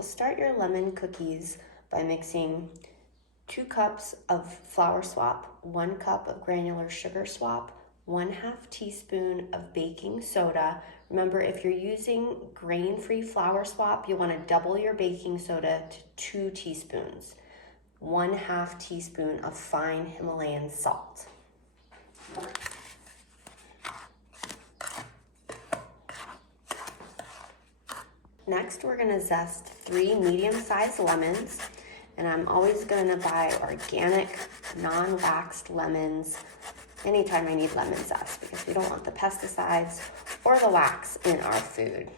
We'll start your lemon cookies by mixing 2 cups of flour swap, 1 cup of granular sugar swap, 1/2 teaspoon of baking soda. Remember, if you're using grain-free flour swap, you want to double your baking soda to 2 teaspoons. 1/2 teaspoon of fine Himalayan salt. Next, we're gonna zest 3 medium-sized lemons, and I'm always gonna buy organic, non-waxed lemons anytime I need lemon zest because we don't want the pesticides or the wax in our food.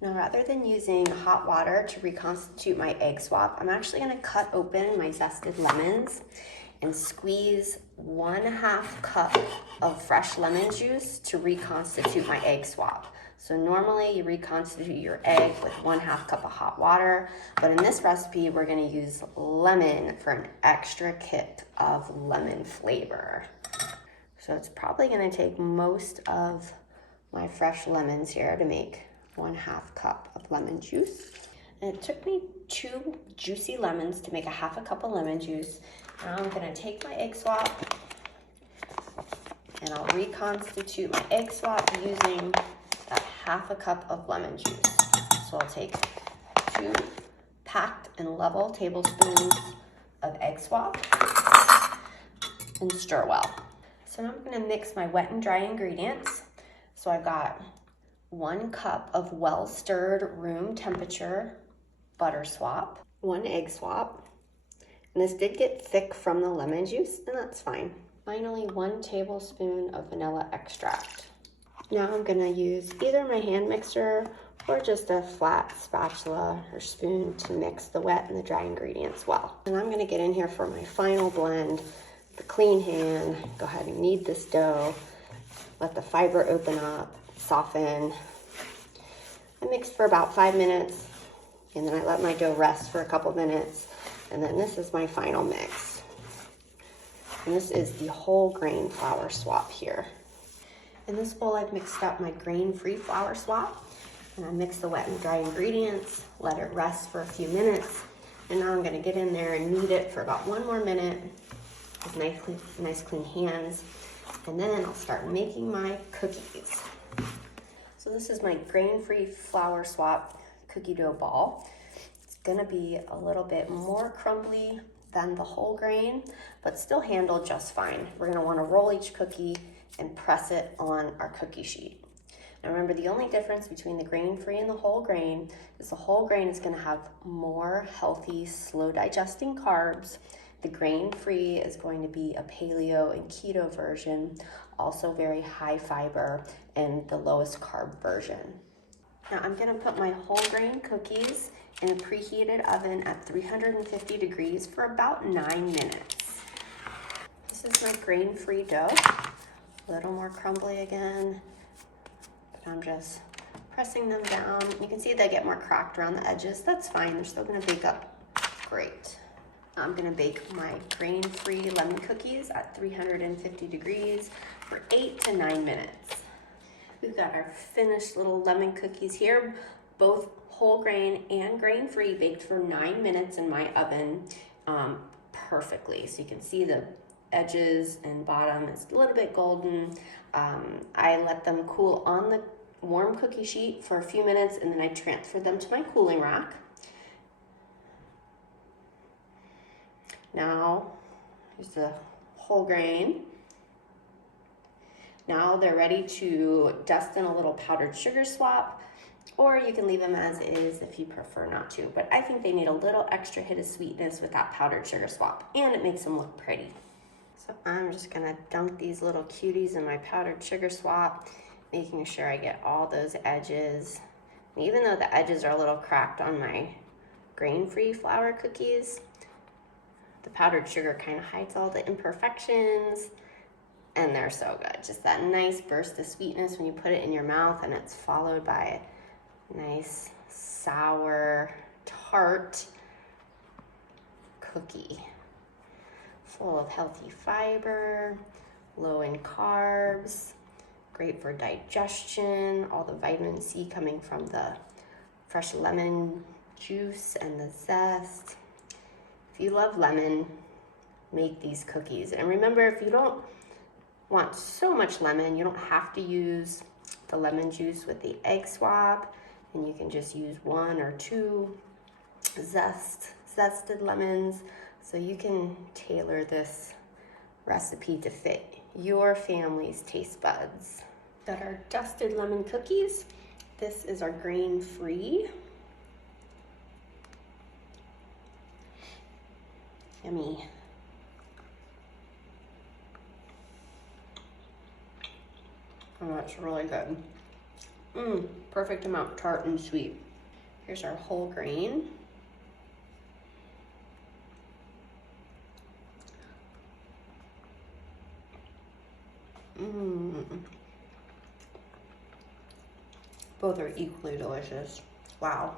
Now, rather than using hot water to reconstitute my egg swap, I'm actually gonna cut open my zested lemons and squeeze 1/2 cup of fresh lemon juice to reconstitute my egg swap. So normally you reconstitute your egg with 1/2 cup of hot water, but in this recipe, we're gonna use lemon for an extra kick of lemon flavor. So it's probably gonna take most of my fresh lemons here to make 1/2 cup of lemon juice. And it took me 2 juicy lemons to make 1/2 cup of lemon juice. Now I'm gonna take my egg swap and I'll reconstitute my egg swap using that 1/2 cup of lemon juice. So I'll take 2 packed and level tablespoons of egg swap and stir well. So now I'm gonna mix my wet and dry ingredients. So I've got 1 cup of well-stirred room temperature butter swap, 1 egg swap, and this did get thick from the lemon juice, and that's fine. Finally, 1 tablespoon of vanilla extract. Now I'm gonna use either my hand mixer or just a flat spatula or spoon to mix the wet and the dry ingredients well. And I'm gonna get in here for my final blend with a clean hand. Go ahead and knead this dough. Let the fiber open up, soften. I mixed for about 5 minutes, and then I let my dough rest for a couple minutes, and then this is my final mix. And this is the whole grain flour swap here. In this bowl, I've mixed up my grain-free flour swap, and I mixed the wet and dry ingredients, let it rest for a few minutes, and now I'm gonna get in there and knead it for about 1 more minute with nice clean hands, and then I'll start making my cookies. So this is my grain-free flour swap cookie dough ball. It's gonna be a little bit more crumbly than the whole grain, but still handled just fine. We're gonna wanna roll each cookie and press it on our cookie sheet. Now remember, the only difference between the grain-free and the whole grain is the whole grain is gonna have more healthy, slow digesting carbs. The grain-free is going to be a paleo and keto version, also very high fiber and the lowest carb version. Now I'm gonna put my whole grain cookies in a preheated oven at 350 degrees for about 9 minutes. This is my grain-free dough. A little more crumbly again, but I'm just pressing them down. You can see they get more cracked around the edges. That's fine, they're still gonna bake up great. I'm gonna bake my grain-free lemon cookies at 350 degrees for 8 to 9 minutes. We've got our finished little lemon cookies here, both whole grain and grain-free, baked for 9 minutes in my oven perfectly. So you can see the edges and bottom, it's a little bit golden. I let them cool on the warm cookie sheet for a few minutes, and then I transferred them to my cooling rack. Now, here's the whole grain. Now they're ready to dust in a little powdered sugar swap, or you can leave them as is if you prefer not to. But I think they need a little extra hit of sweetness with that powdered sugar swap, and it makes them look pretty. So I'm just gonna dunk these little cuties in my powdered sugar swap, making sure I get all those edges. And even though the edges are a little cracked on my grain-free flour cookies, the powdered sugar kind of hides all the imperfections, and they're so good. Just that nice burst of sweetness when you put it in your mouth, and it's followed by a nice sour tart cookie full of healthy fiber, low in carbs, great for digestion, all the vitamin C coming from the fresh lemon juice and the zest. If you love lemon, make these cookies. And remember, if you don't want so much lemon, you don't have to use the lemon juice with the egg swap, and you can just use 1 or 2 zested lemons. So you can tailor this recipe to fit your family's taste buds. Got our dusted lemon cookies. This is our grain-free. Yummy. Oh, that's really good. Perfect amount, tart and sweet. Here's our whole grain. Both are equally delicious. Wow.